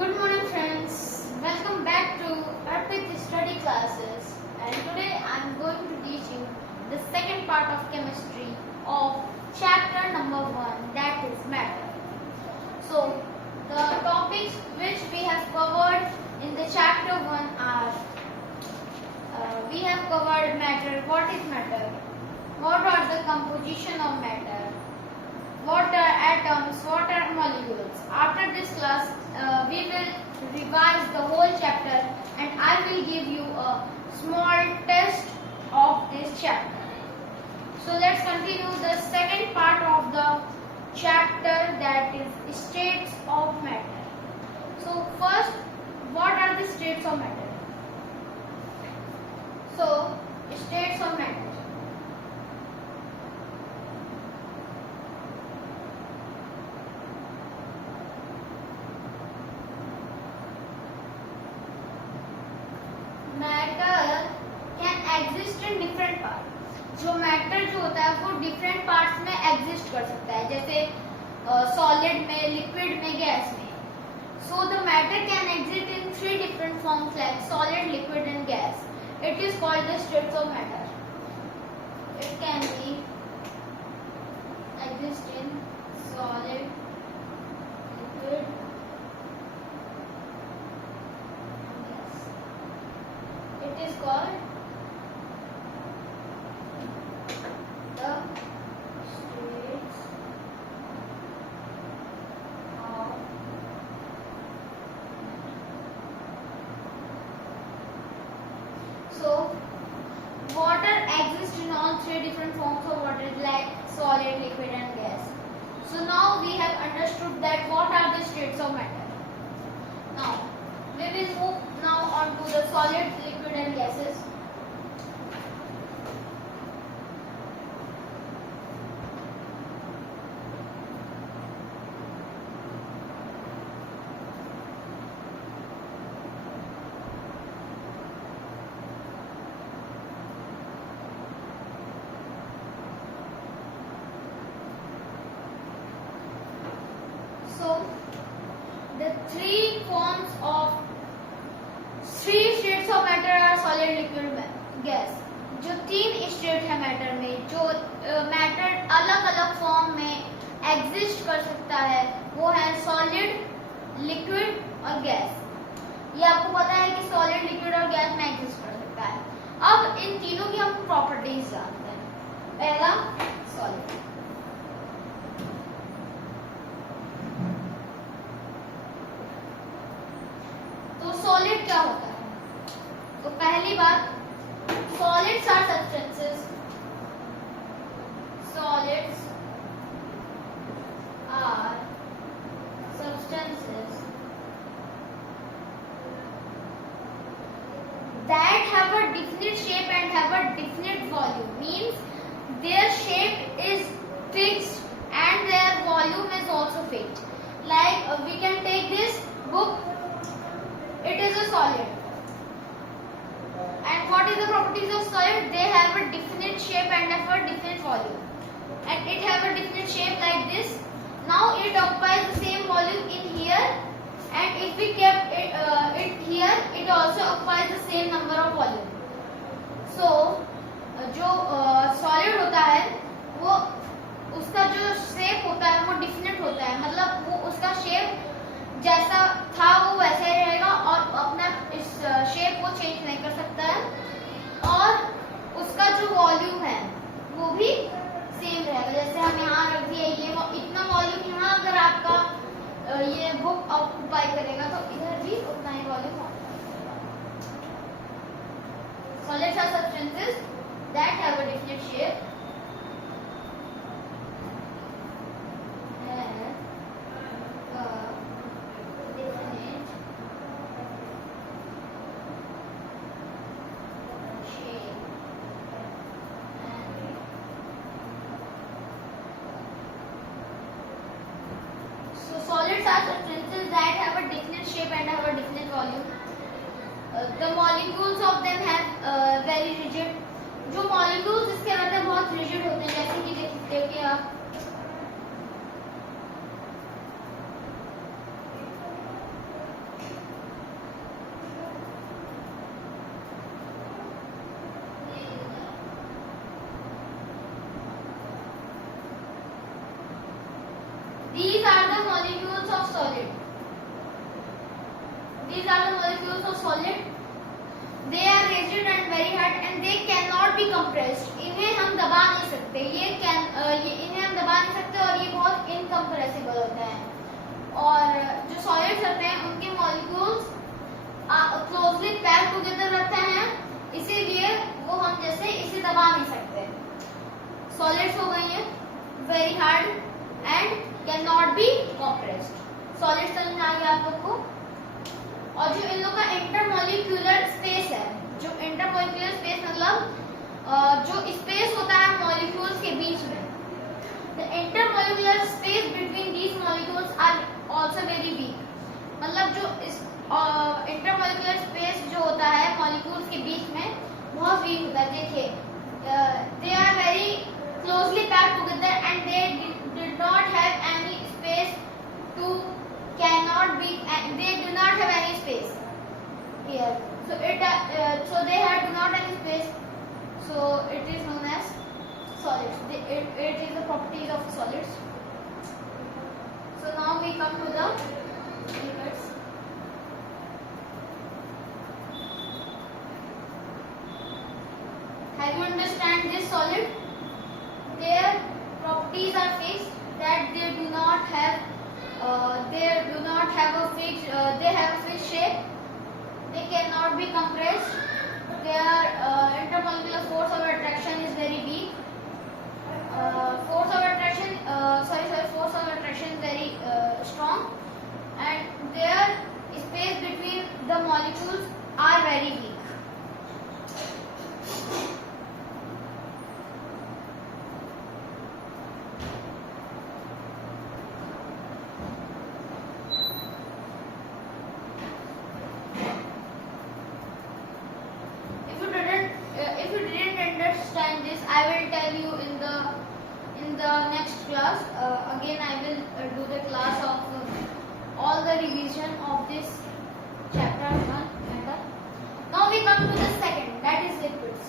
Good morning friends, welcome back to Arpit study classes, and today I am going to teach you the second part of chemistry of chapter number 1, that is matter. So the topics which we have covered in the chapter 1 are we have covered matter, what is matter, what are the composition of matter, what are atoms, what are molecules. After this class, we will revise the whole chapter and I will give you a small test of this chapter. So let's continue the second part of the chapter, that is states of matter. So first, what are the states of matter? So, states of matter. Matter can exist in different part. जो matter जो होता है वो different parts में exist कर सकता है, जैसे सॉलिड में, लिक्विड में, गैस में. So the matter can exist in 3 different forms like solid, liquid and gas. It is called the states of matter. It can be exist in solid, liquid, gas. It is called the states of So, water exists in all 3 different forms of water like solid, liquid and gas. So now we have understood that what are the states of matter. Now, we will move now on to the solid, liquid and gases. So, the 3 states of matter are solid, liquid, gas. जो 3 state है matter में, जो matter अलग अलग form में exist कर सकता है, वो है सॉलिड, लिक्विड और गैस. ये आपको पता है कि सॉलिड, लिक्विड और गैस में एग्जिस्ट कर सकता है. अब इन तीनों की हम प्रॉपर्टीज जानते हैं. पहला सॉलिड. तो सॉलिड क्या होता है? तो पहली बात, solids are substances. Solids are substances that have a definite shape and have a definite volume. Means their shape is fixed and their volume is also fixed. Like we can take this book. It is a solid. And what is the properties of solid? They have a definite shape and have a definite volume. And it have a definite shape like this. Now it occupies the same volume in here. And if we kept it here, it also occupies the same number of volume. So, जो solid होता है, वो उसका जो shape होता है वो definite होता है. मतलब वो उसका shape जैसा था वो वैसे ही रहेगा और अपना इस शेप को चेंज नहीं कर सकता है. और उसका जो वॉल्यूम है वो भी सेम रहेगा. जैसे हम यहाँ रख दिए, ये इतना वॉल्यूम यहाँ अगर आपका ये बुक ऑक्यूपाई करेगा तो इधर भी उतना ही volume occupy. Solids are substances that have a definite shape Solids are substances that have a definite shape and have a definite volume. The molecules of them have very rigid. जो molecules इसके रहते हैं बहुत rigid होते हैं, जैसे कि देखिए आप the molecules of solid. These are the molecules of solid. They are rigid and very hard and they cannot be compressed. इन्हें हम दबा नहीं सकते. इन्हें हम दबा नहीं सकते और ये बहुत incompressible होते हैं. और जो solids होते हैं उनके molecules closely packed together रहते हैं, इसीलिए वो हम जैसे इसे दबा नहीं सकते. Solids हो गई हैं very hard and cannot be compressed. Solids समझ आ गया आप लोग को. और जो इन लोग का इंटरमोलिक्यूलर स्पेस है, जो इंटरमोलिक्यूलर स्पेस मतलब जो स्पेस होता है मॉलिक्यूल्स के बीच में, the intermolecular space between these molecules are also very weak. मतलब जो इंटरमोलिक्यूलर स्पेस जो होता है मॉलिक्यूल्स के बीच में बहुत वीक होता है. देखिए, they are very closely packed together and they did not have any space to cannot be, they do not have any space here, so so they do not have any space, so it is known as solids. It is the properties of solids. So now we come to the liquids. Have you understand this solid? Their properties are fixed, that they do not have they have a fixed shape. They cannot be compressed. Their intermolecular force of attraction is very weak. Force of attraction is very strong, and their space between the molecules are very weak. If you didn't understand this, I will tell you in the next class. Again, I will do the class of all the revision of this chapter 1 matter. Now we come to the second, that is liquids.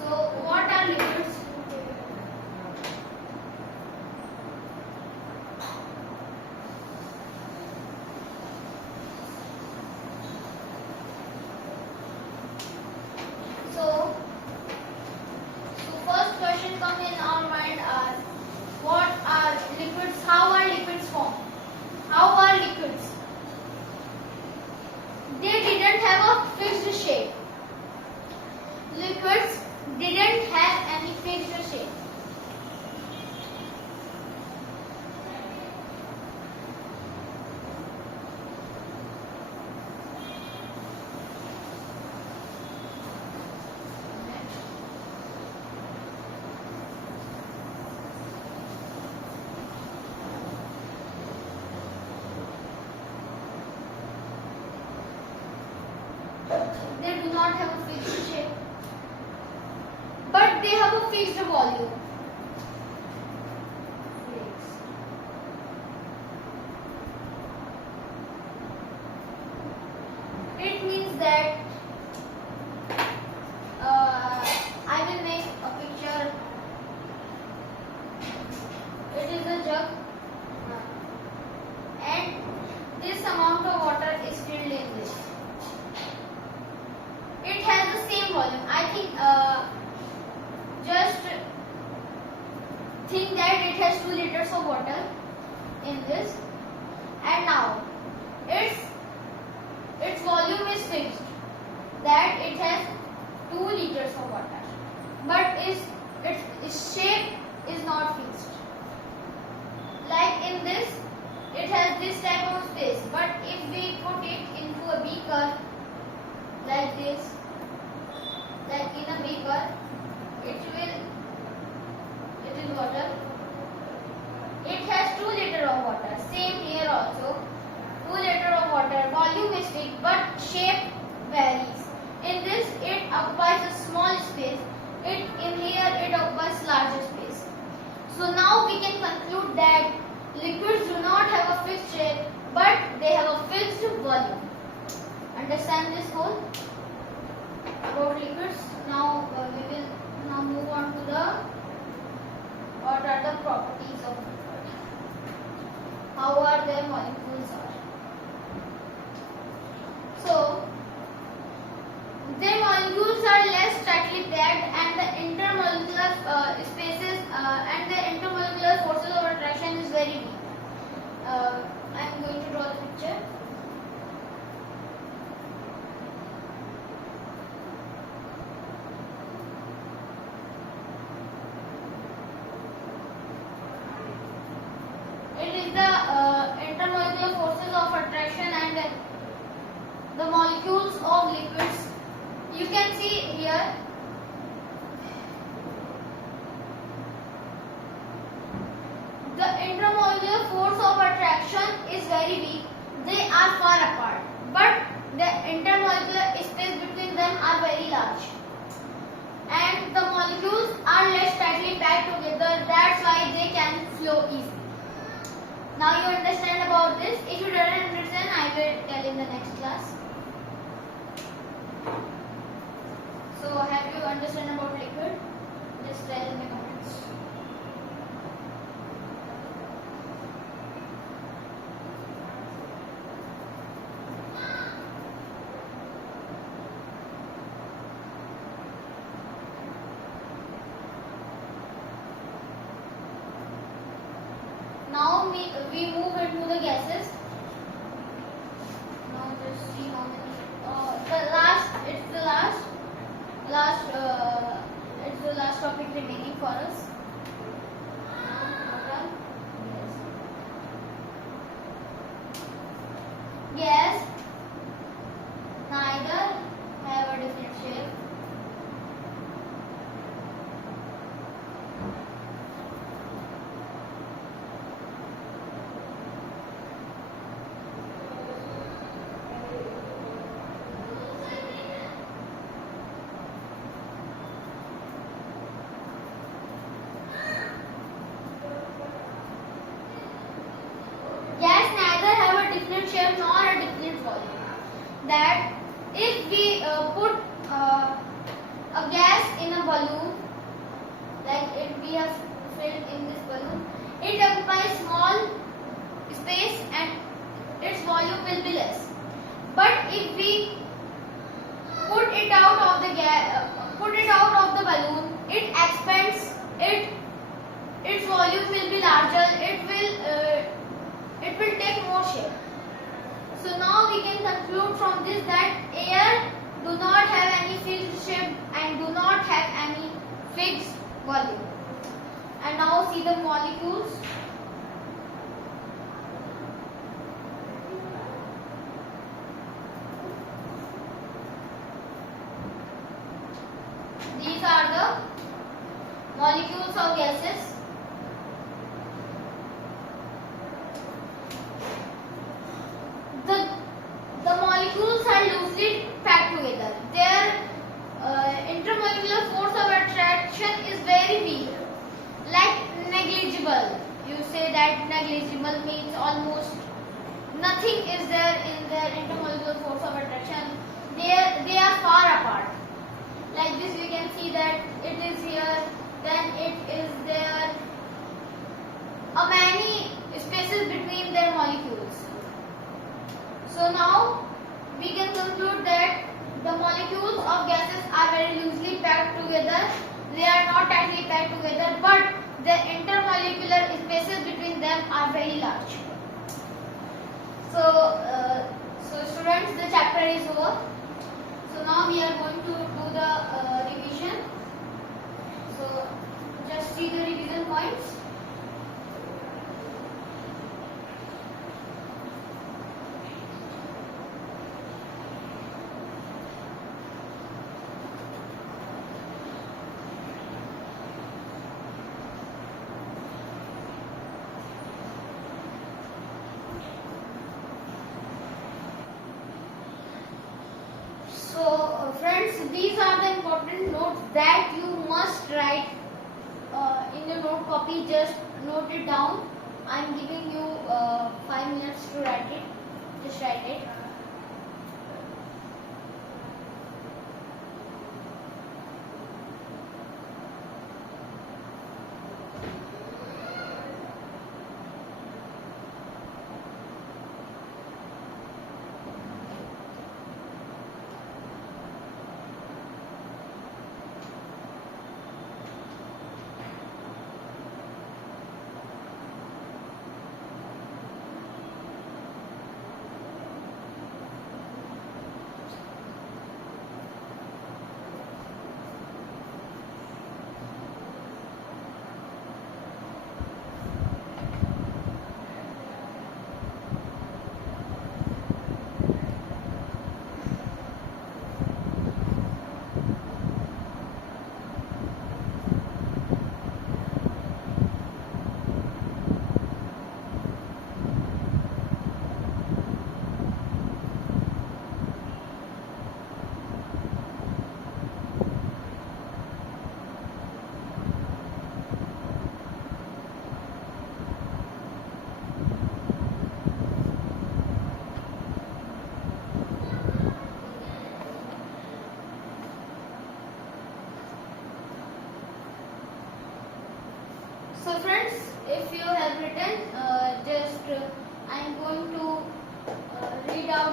So what are liquids? So first question comes in our mind are, what are liquids? How are liquids formed? How are liquids? They didn't have a fixed shape. Liquids didn't have any fixed shape. They do not have a fixed shape, but they have a fixed volume. It means that I will make a picture. It is a jug, and this amount of water is filled in this. It has the same volume. I think just think that it has 2 liters of water in this, and now its volume is fixed, that it has 2 liters of water, but its shape is not fixed. Like in this, it has this type of space, but if we put it into a beaker like this, like in a beaker, it is water. It has 2 liters of water. Same here also, 2 liters of water. Volume is fixed, but shape varies. In this, it occupies a small space. In here, it occupies larger space. So now we can conclude that liquids do not have a fixed shape, but they have a fixed volume. Understand this whole about liquids. Now we will now move on to the what are the properties of liquid. how are their molecules are. So their molecules are less tightly packed, and the intermolecular spaces and the intermolecular forces of attraction is very weak. I am going to draw the picture. It is the intermolecular forces of attraction and the molecules of liquids. You can see here the intermolecular force of attraction is very weak. They are far apart, but the intermolecular space between them are very large, and the molecules are less tightly packed together. That's why they can flow easily. Now you understand about this. If you don't understand, I will tell in the next class. So have you understand about liquid? Just tell in the comments. Now we move into the gases. Now just see how many. It's the last topic remaining for us. Gas neither have a different shape. Gas neither have a different shape nor a different volume. That if we put a gas in a balloon, like if we have filled in this balloon, it occupies small space and its volume will be less. But if we put it out of the balloon, it expands. Its volume will be larger. It will take more shape. So now we can conclude from this that air do not have any fixed shape and do not have any fixed volume. And now see the molecules. These are the molecules of gases. The molecules are loosely packed together. Their intermolecular force of attraction is very weak, like negligible. You say that negligible means almost nothing is there in their intermolecular force of attraction. They are far apart. Like this, we can see that it is here, then it is there. Many spaces between their molecules. So now we can conclude that the molecules of gases are very loosely packed together. They are not tightly packed together, but the intermolecular spaces between them are very large. So students, the chapter is over. So now we are going to do the revision. So just see the revision points. So friends, these are the important notes that you must write in your note copy. Just note it down. I am giving you 5 minutes to write it. Just write it.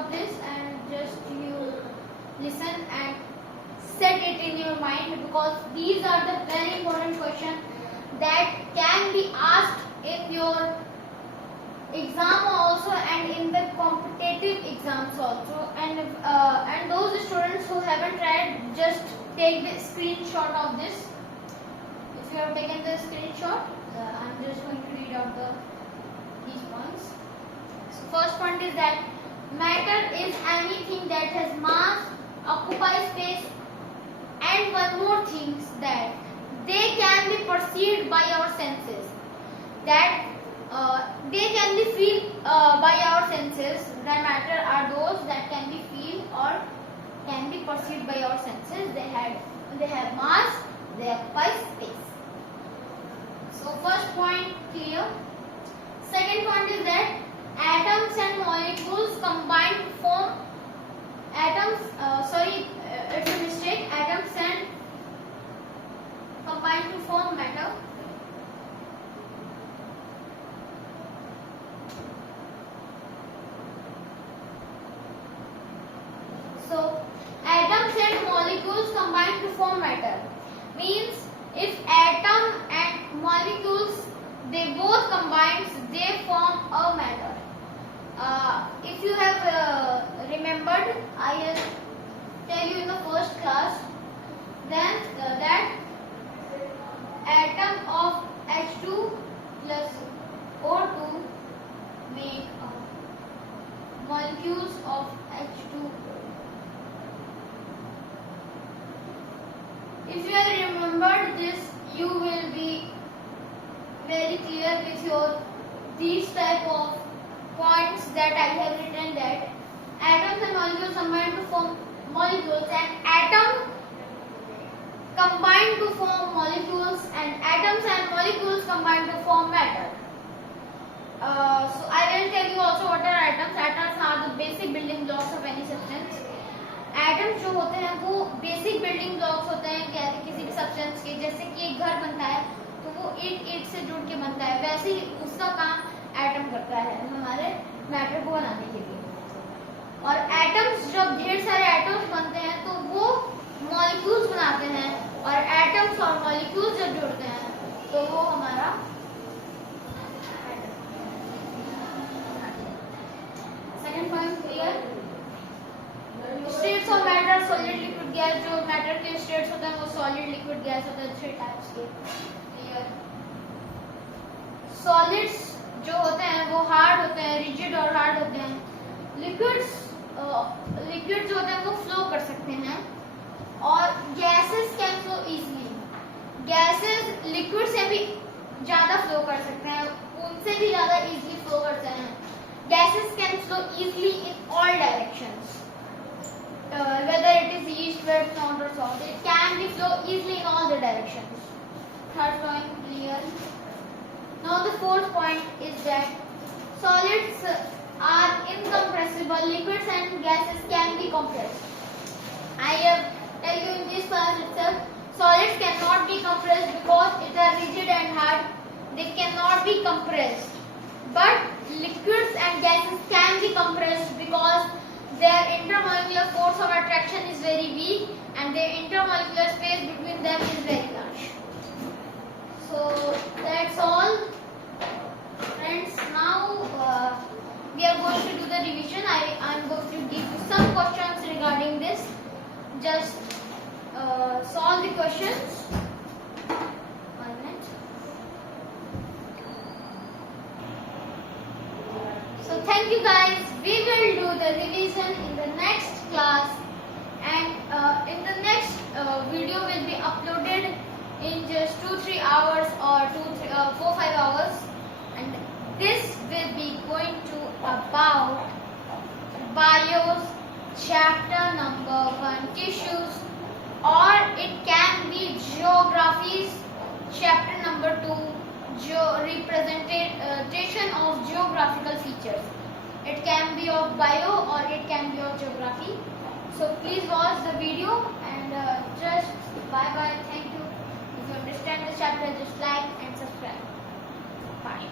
of this and just you listen and set it in your mind, because these are the very important questions that can be asked in your exam also and in the competitive exams also. And those students who haven't tried, just take the screenshot of this. If you have taken the screenshot, I'm just going to read out these points. So first point is that matter is anything that has mass, occupies space, and one more thing is that they can be perceived by our senses. That they can be felt by our senses. The matter are those that can be felt or can be perceived by our senses. They have mass, they occupy space. So first point clear. Second point is that atoms and molecules combine to form it's a mistake. Atoms and combine to form matter. So atoms and molecules combine to form matter means if atom and molecules they both combine, they form a matter. If you have remembered, I will tell you in the first class then that atom of H2 plus O2 make molecules of H2O. If you have remembered this, you will be very clear with your these type of points that I have written, that atoms and molecules combine to form molecules, and atom combine to form molecules, and atoms and molecules combine to form matter. So I will tell you also what are atoms. Atoms are the basic building blocks of any substance. Atoms जो होते हैं वो basic building blocks होते हैं किसी भी substance के. जैसे कि एक घर बनता है तो वो ईंट से जुड़ के बनता है, वैसे ही उसका काम एटम करता है हमारे मैटर को बनाने के लिए. और एटम्स जब ढेर सारे एटम्स बनते हैं तो वो मॉलिक्यूल्स बनाते हैं, और एटम्स और मॉलिक्यूल्स जब जुड़ते हैं तो वो हमारा second point clear. States of matter, solid liquid gas. जो मैटर के स्टेट्स होते हैं वो सॉलिड लिक्विड गैस होते हैं, 3 टाइप्स के. क्लियर. सॉलिड्स जो होते हैं वो हार्ड होते हैं, रिजिड और हार्ड होते हैं. लिक्विड्स जो होते हैं वो फ्लो कर सकते हैं, और gases can flow easily. Gases liquid से भी ज्यादा फ्लो कर सकते हैं, उनसे भी ज्यादा इजीली फ्लो करते हैं. Gases can flow easily in all directions. Whether it is east, west, north or south, it can be flow easily in all the directions. Third point clear. Now the fourth point is that solids are incompressible. Liquids and gases can be compressed. I have tell you in this class itself, solids cannot be compressed because it are rigid and hard. They cannot be compressed. But liquids and gases can be compressed because their intermolecular force of attraction is very weak and their intermolecular space between them is very large. So that's all, friends. Now we are going to do the revision. I am going to give you some questions regarding this. Just solve the questions. 1 minute. So thank you guys. We will do the revision in the next class, and in the next video will be uploaded in just 2-3 hours or 4-5 hours, and this will be going to about bios chapter number 1 tissues, or it can be geographies chapter number 2 representation of geographical features. It can be of bio or it can be of geography. So please watch the video and just bye bye. Thank you. If you understand the chapter, just like and subscribe. Bye.